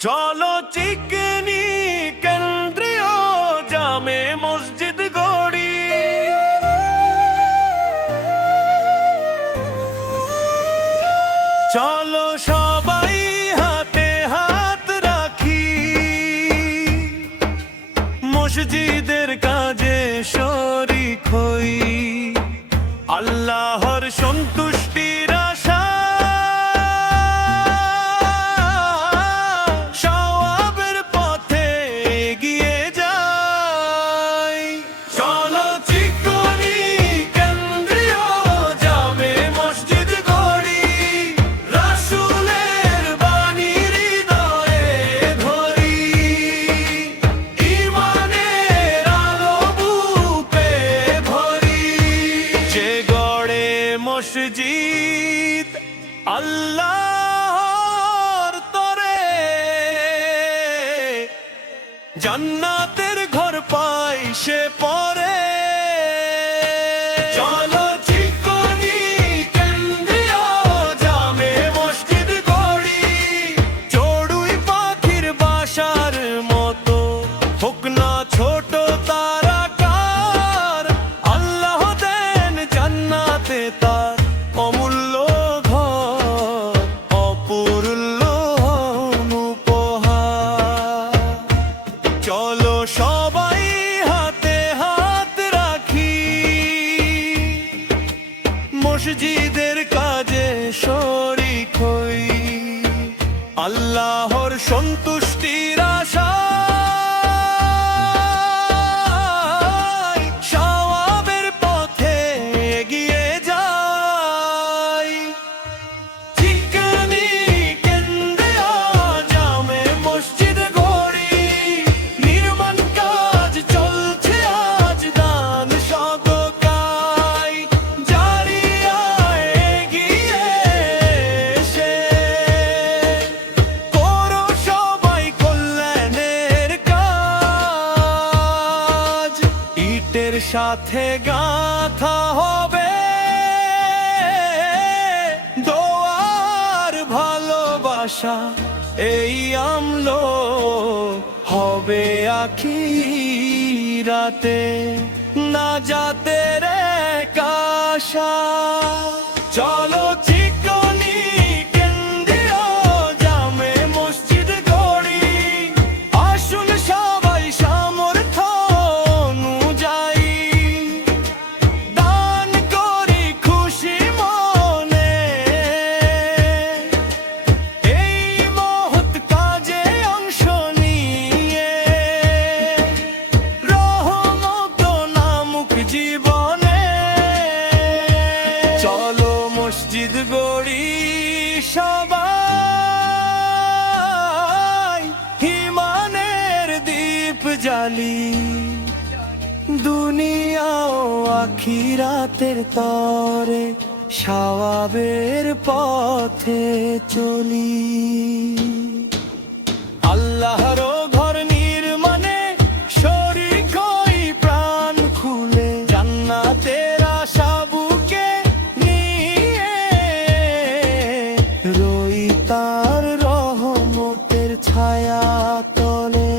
চলো চিকনি কেন্দ্রীয় জামে মসজিদ গড়ি, চলো সবাই হাতে হাত রাখি, মসজিদের কাজে শরীক হই, আল্লাহর সন্তুষ্টির আশা সওয়াবের পথে এগিয়ে যাই। চলো চিকনি কেন্দ্রীয় জামে মসজিদ গড়ি, রাসূলের বাণী হৃদয়ে ধরি, ঈমানের আলো বুকে ভরি। যে গড়ে মসজিদ আল্লাহর তরে, জান্নাতের ঘর পাই সে পরে। চলো চিকনি কেন্দ্রীয় জামে মসজিদ গড়ি, চড়ুই পাখির বাসার মতো হোক না ছোট তারাকার, আল্লাহ দেন জান্নাতে তার অমূল্য ঘর, অপূর্ব উপহার। চলো সবাই হাতে হাত রাখি, মসজিদের কাজে শরীক হই, আল্লাহর সন্তুষ্টির আশা সওয়াবের পথে এগিয়ে যাই। চিকনি কেন্দ্রীয় জামে মসজিদ গড়ি, নির্মাণ কাজ চলছে আজ দান সদকায়, জারিয়ায় এগিয়ে এসে করো সবাই কল্যাণের কাজ। ইটের সাথে গাঁথা হবে দোয়ার ভালোবাসা, এই আমলো হবে আখিরাতে নাজাতের এক আশা। চলো চিকনি কেন্দ্রীয় জামে মসজিদ গড়ি, আসুন সবাই সামর্থ্য অনুযায়ী দান করি খুশি মনে, এই মহৎ কাজে অংশ নিয়ে রহমত নামুক জীবনে। চলো মসজিদ গড়ি সবাই, ঈমানের দীপ জ্বালি, দুনিয়া ও আখিরাতের তরে সওয়াবের পথে চলি। আল্লাহর ঘর নির্মাণে শরীক হই প্রাণ খুলে, জান্নাতের আশা বুকে নিয়ে রই তার রহমতের ছায়া তলে।